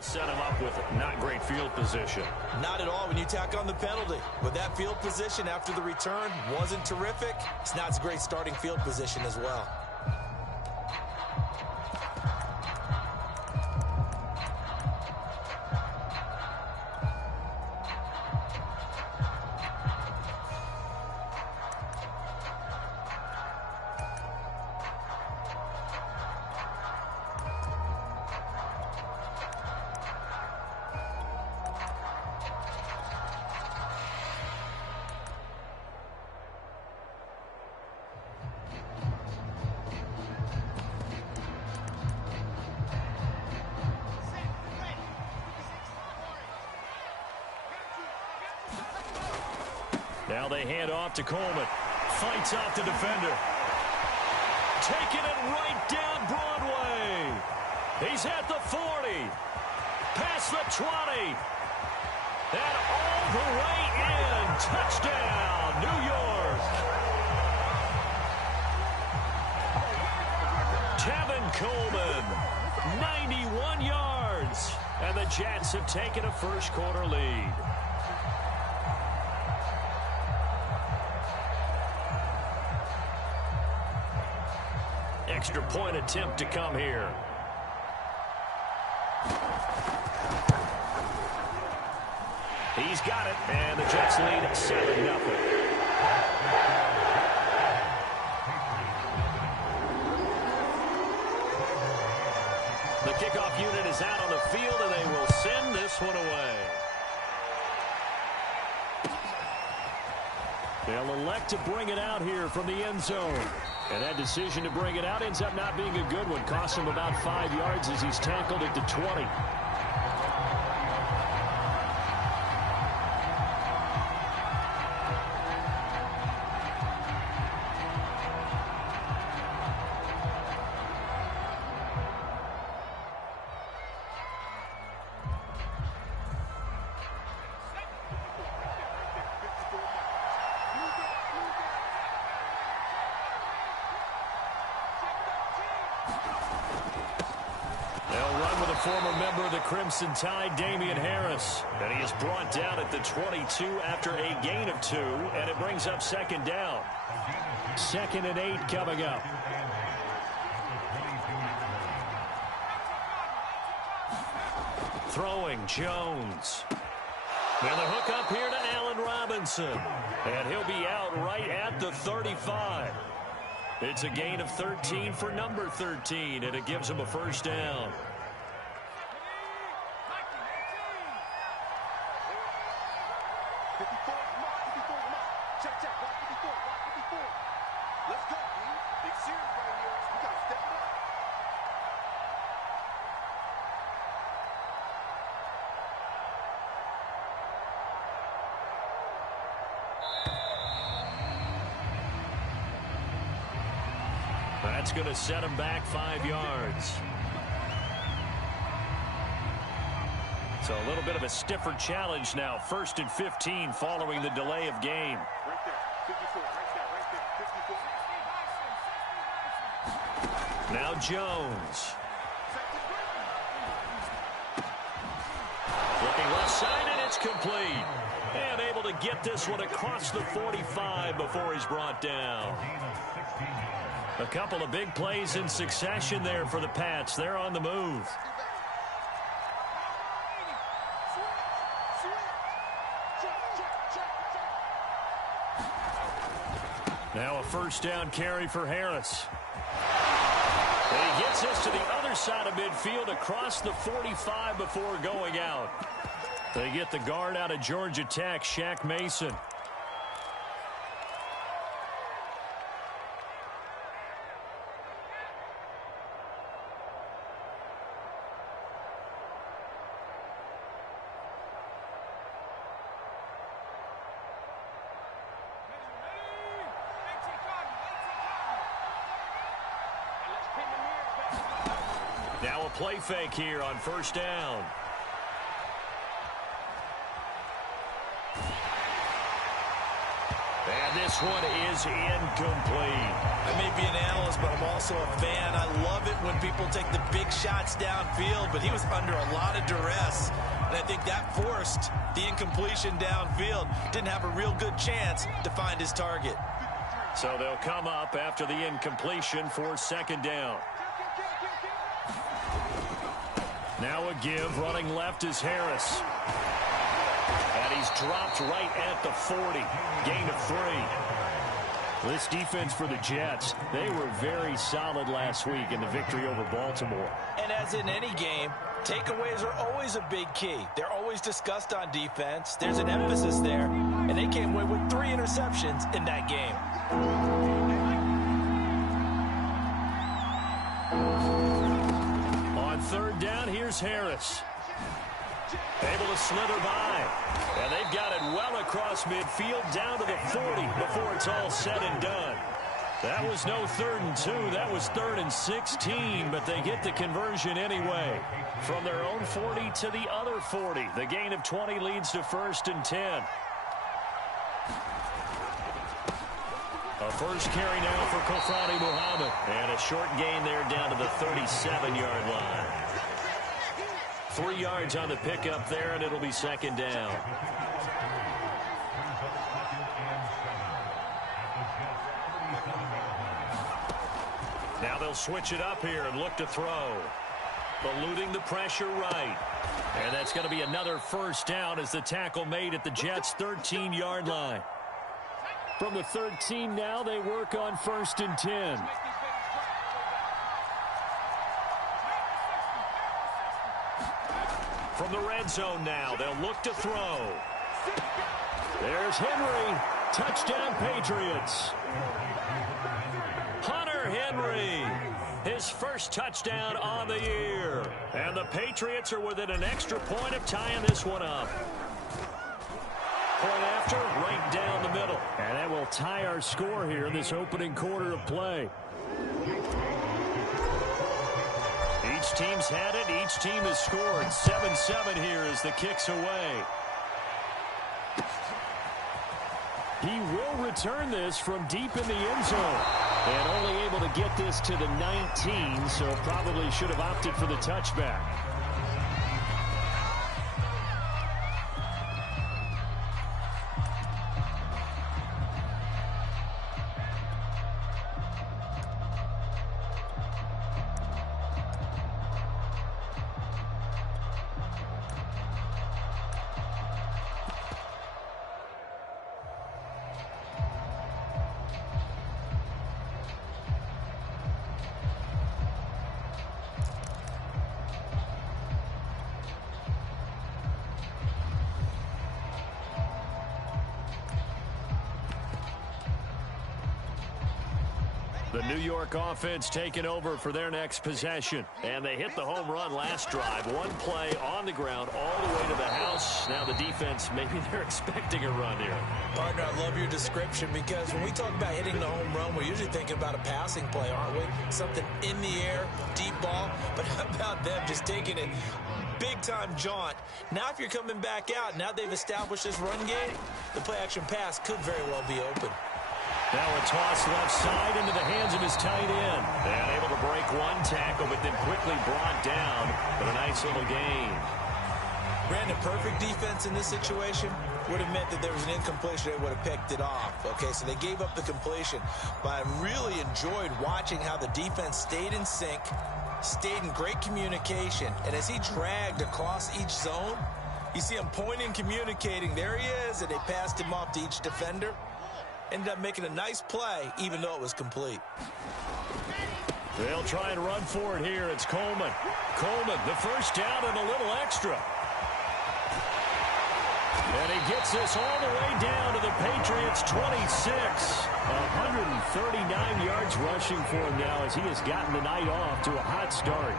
Set him up with not great field position. Not at all when you tack on the penalty. But that field position after the return wasn't terrific. It's not a great starting field position as well. Now they hand off to Coleman. Fights off the defender. Taking it right down Broadway. He's at the 40. Past the 20. And all the way in. Touchdown, New York. Tevin Coleman, 91 yards. And the Jets have taken a first quarter lead. Extra point attempt to come here. He's got it, and the Jets lead 7-0. The kickoff unit is out on the field, and they will send this one away. They'll elect to bring it out here from the end zone. And that decision to bring it out ends up not being a good one. Cost him about 5 yards as he's tackled at the 20. Former member of the Crimson Tide, Damian Harris. And he is brought down at the 22 after a gain of 2. And it brings up second down. 2nd and 8 coming up. Throwing Jones. And the hook up here to Allen Robinson. And he'll be out right at the 35. It's a gain of 13 for number 13. And it gives him a first down. That's going to set him back 5 yards. So a little bit of a stiffer challenge now. 1st and 15 following the delay of game. Right there. 54. Right there. 54. Now Jones. Looking left side, and it's complete. And able to get this one across the 45 before he's brought down. A couple of big plays in succession there for the Pats. They're on the move. Now a first down carry for Harris. And he gets this to the other side of midfield across the 45 before going out. They get the guard out of Georgia Tech, Shaq Mason. Now a play fake here on first down. And this this one is incomplete. I may be an analyst, but I'm also a fan. I love it when people take the big shots downfield, but he was under a lot of duress. And I think that forced the incompletion downfield. Didn't have a real good chance to find his target. So they'll come up after the incompletion for second down. Now a give. Running left is Harris. And he's dropped right at the 40. Gain of 3. This defense for the Jets, they were very solid last week in the victory over Baltimore. And as in any game, takeaways are always a big key. They're always discussed on defense. There's an emphasis there, and they came away with 3 interceptions in that game. On third down, here's Harris. Able to slither by. And they've got it well across midfield down to the 40 before it's all said and done. That was no 3rd and 2. That was 3rd and 16, but they get the conversion anyway. From their own 40 to the other 40. The gain of 20 leads to 1st and 10. A first carry now for Kofrani Muhammad. And a short gain there down to the 37-yard line. 3 yards on the pickup there, and it'll be second down. Now they'll switch it up here and look to throw. Eluding the pressure right. And that's going to be another first down as the tackle made at the Jets' 13-yard line. From the 13 now, they work on 1st and 10. From the red zone now, they'll look to throw. There's Henry. Touchdown, Patriots. Hunter Henry. His first touchdown on the year. And the Patriots are within an extra point of tying this one up. Point after, right down the middle. And that will tie our score here in this opening quarter of play. Each team's had it. Each team has scored. 7-7 here as the kick's away. He will return this from deep in the end zone. And only able to get this to the 19, so probably should have opted for the touchback. The New York offense taking over for their next possession. And they hit the home run last drive. One play on the ground all the way to the house. Now the defense, maybe they're expecting a run here. Partner, I love your description because when we talk about hitting the home run, we're usually thinking about a passing play, aren't we? Something in the air, deep ball. But how about them just taking it big-time jaunt? Now if you're coming back out, now they've established this run game, the play-action pass could very well be open. Now a toss left side into the hands of his tight end. And able to break one tackle, but then quickly brought down. But a nice little gain. Brandon, perfect defense in this situation would have meant that there was an incompletion. They would have picked it off. Okay, so they gave up the completion. But I really enjoyed watching how the defense stayed in sync, stayed in great communication. And as he dragged across each zone, you see him pointing, communicating. There he is, and they passed him off to each defender. Ended up making a nice play, even though it was complete. They'll try and run for it here. It's Coleman. Coleman, the first down and a little extra. And he gets this all the way down to the Patriots' 26. 139 yards rushing for him now as he has gotten the night off to a hot start.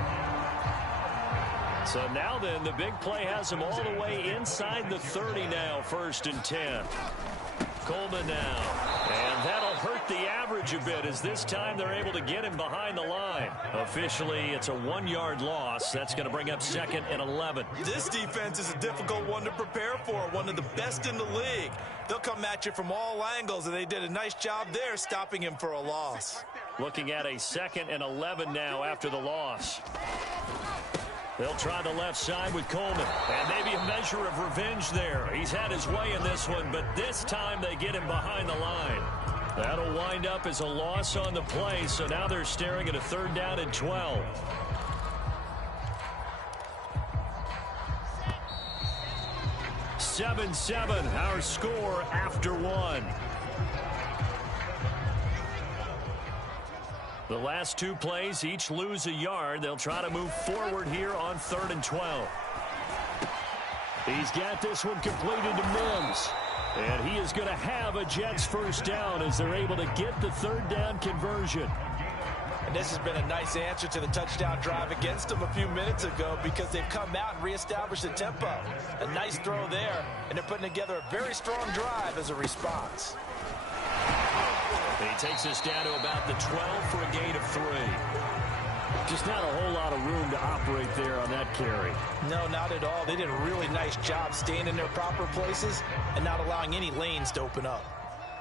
So now then, the big play has him all the way inside the 30 now, 1st and 10. Coleman now, and that'll hurt the average a bit, as this time they're able to get him behind the line. Officially, it's a 1-yard loss. That's going to bring up 2nd and 11. This defense is a difficult one to prepare for, one of the best in the league. They'll come at you from all angles, and they did a nice job there stopping him for a loss. Looking at a 2nd and 11 now after the loss. They'll try the left side with Coleman. And maybe a measure of revenge there. He's had his way in this one, but this time they get him behind the line. That'll wind up as a loss on the play, so now they're staring at a 3rd down and 12. Seven, our score after 1. The last 2 plays, each lose a yard. They'll try to move forward here on 3rd and 12. He's got this one completed to Mims. And he is going to have a Jets 1st down as they're able to get the 3rd down conversion. And this has been a nice answer to the touchdown drive against them a few minutes ago, because they've come out and reestablished the tempo. A nice throw there, and they're putting together a very strong drive as a response. He takes us down to about the 12 for a gain of 3. Just not a whole lot of room to operate there on that carry. No, not at all. They did a really nice job staying in their proper places and not allowing any lanes to open up.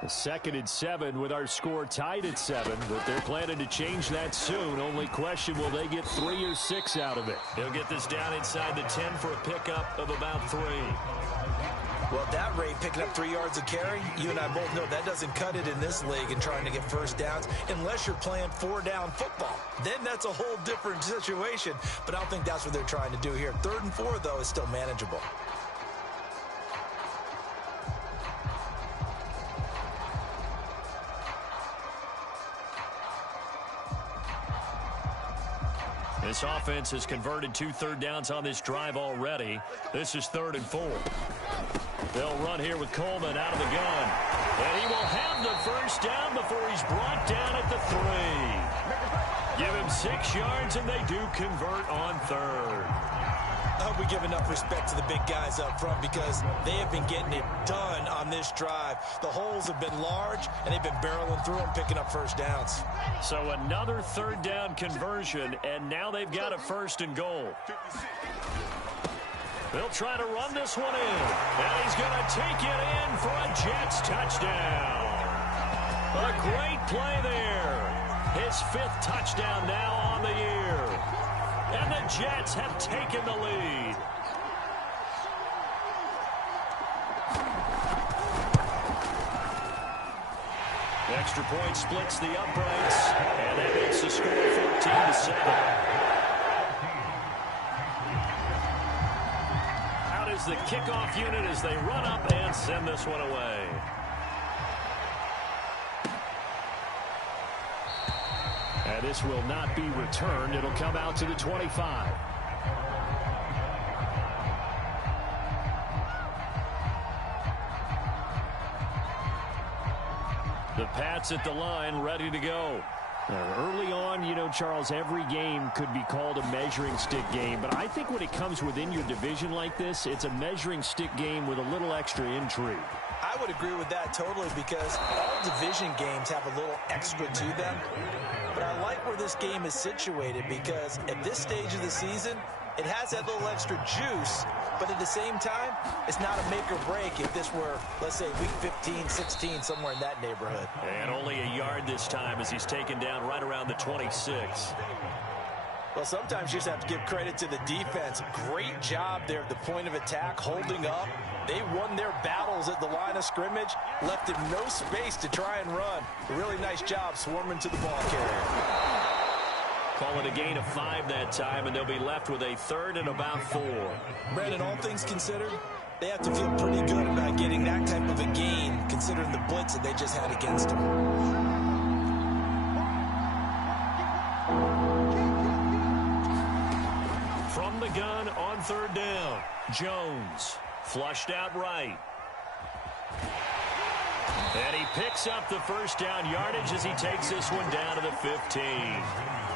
The 2nd and 7 with our score tied at 7, but they're planning to change that soon. Only question, will they get 3 or 6 out of it? He'll get this down inside the 10 for a pickup of about 3. Well, at that rate, picking up 3 yards a carry, you and I both know that doesn't cut it in this league and trying to get 1st downs unless you're playing 4-down football. Then that's a whole different situation, but I don't think that's what they're trying to do here. 3rd and 4, though, is still manageable. This offense has converted 2 3rd downs on this drive already. This is 3rd and 4. They'll run here with Coleman out of the gun. And he will have the 1st down before he's brought down at the 3. Give him 6 yards, and they do convert on 3rd. I hope we give enough respect to the big guys up front, because they have been getting it done on this drive. The holes have been large, and they've been barreling through them, picking up 1st downs. So another 3rd down conversion, and now they've got a 1st and goal. They'll try to run this one in, and he's going to take it in for a Jets touchdown. A great play there. His 5th touchdown now on the year. And the Jets have taken the lead. The extra point splits the uprights, and that makes the score 14-7. Is the kickoff unit as they run up and send this one away. And this will not be returned. It'll come out to the 25. The Pats at the line, ready to go. Early on, you know, Charles, every game could be called a measuring stick game, but I think when it comes within your division like this, it's a measuring stick game with a little extra intrigue. I would agree with that totally, because all division games have a little extra to them. But I like where this game is situated, because at this stage of the season, it has that little extra juice, but at the same time, it's not a make or break if this were, let's say, week 15, 16, somewhere in that neighborhood. And only a yard this time as he's taken down right around the 26. Well, sometimes you just have to give credit to the defense. Great job there at the point of attack, holding up. They won their battles at the line of scrimmage, left him no space to try and run. A really nice job swarming to the ball carrier. Call it a gain of 5 that time, and they'll be left with a 3rd and about 4. Brandon, all things considered, they have to feel pretty good about getting that type of a gain, considering the blitz that they just had against them. From the gun on 3rd down, Jones flushed out right. And he picks up the 1st down yardage as he takes this one down to the 15.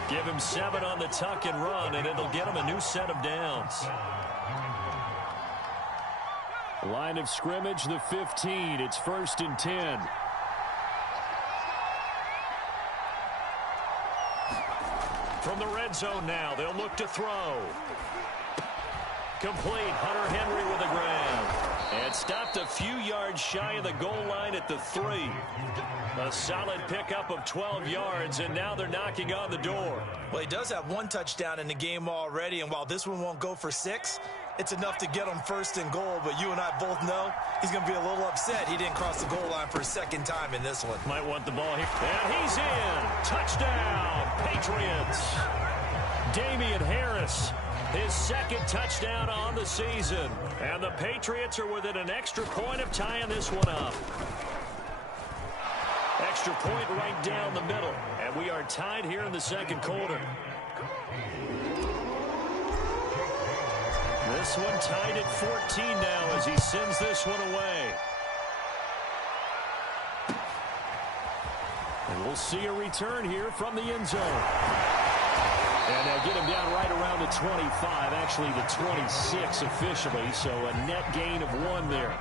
Give him 7 on the tuck and run, and it'll get him a new set of downs. Line of scrimmage, the 15. It's 1st and 10. From the red zone now, they'll look to throw. Complete. Hunter Henry with a grab. And stopped a few yards shy of the goal line at the 3. A solid pickup of 12 yards, and now they're knocking on the door. Well, he does have 1 touchdown in the game already, and while this one won't go for 6, it's enough to get him first and goal. But you and I both know he's going to be a little upset he didn't cross the goal line for a second time in this one. Might want the ball here. And he's in. Touchdown, Patriots. Damian Harris, his second touchdown on the season. And the Patriots are within an extra point of tying this one up. Extra point right down the middle. And we are tied here in the second quarter. This one tied at 14 now as he sends this one away. And we'll see a return here from the end zone. And they'll get him down right around the 25, actually the 26 officially, so a net gain of 1 there.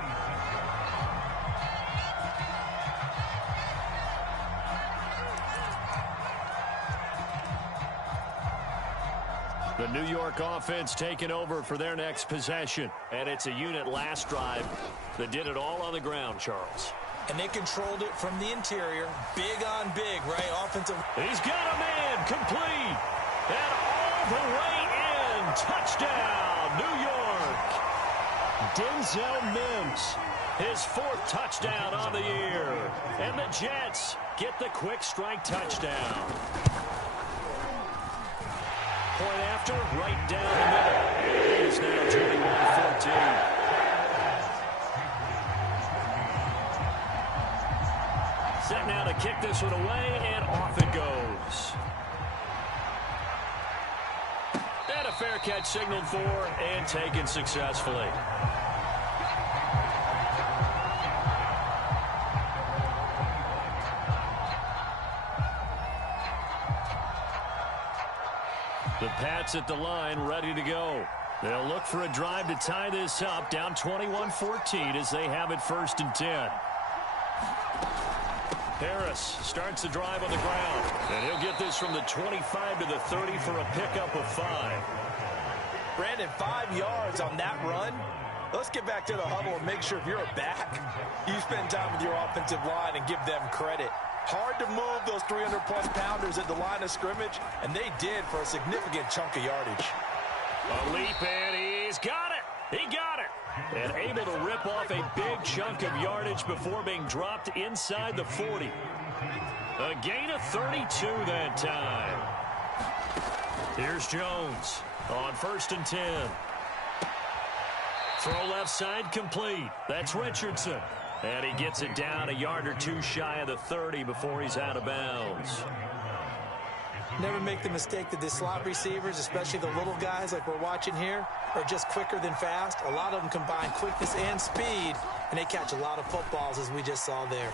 The New York offense taking over for their next possession. And it's a unit last drive that did it all on the ground, Charles. And they controlled it from the interior. Big on big, right? Offensive. He's got a man complete. And all the way in. Touchdown, New York. Denzel Mims, his 4th touchdown on the year. And the Jets get the quick strike touchdown. Point after, right down the middle. It is now 21-14. Set now to kick this one away, and off it goes. And a fair catch signaled for and taken successfully. The Pats at the line, ready to go. They'll look for a drive to tie this up, down 21-14 as they have it 1st and 10. Harris starts the drive on the ground, and he'll get this from the 25 to the 30 for a pickup of 5. Brandon, 5 yards on that run. Let's get back to the huddle and make sure if you're a back, you spend time with your offensive line and give them credit. Hard to move those 300-plus pounders at the line of scrimmage, and they did for a significant chunk of yardage. A leap, and he's got it. He got it. And able to rip off a big chunk of yardage before being dropped inside the 40. A gain of 32 that time. Here's Jones on 1st and 10. Throw left side complete. That's Richardson. And he gets it down a yard or 2 shy of the 30 before he's out of bounds. Never make the mistake that the slot receivers, especially the little guys like we're watching here, are just quicker than fast. A lot of them combine quickness and speed, and they catch a lot of footballs as we just saw there.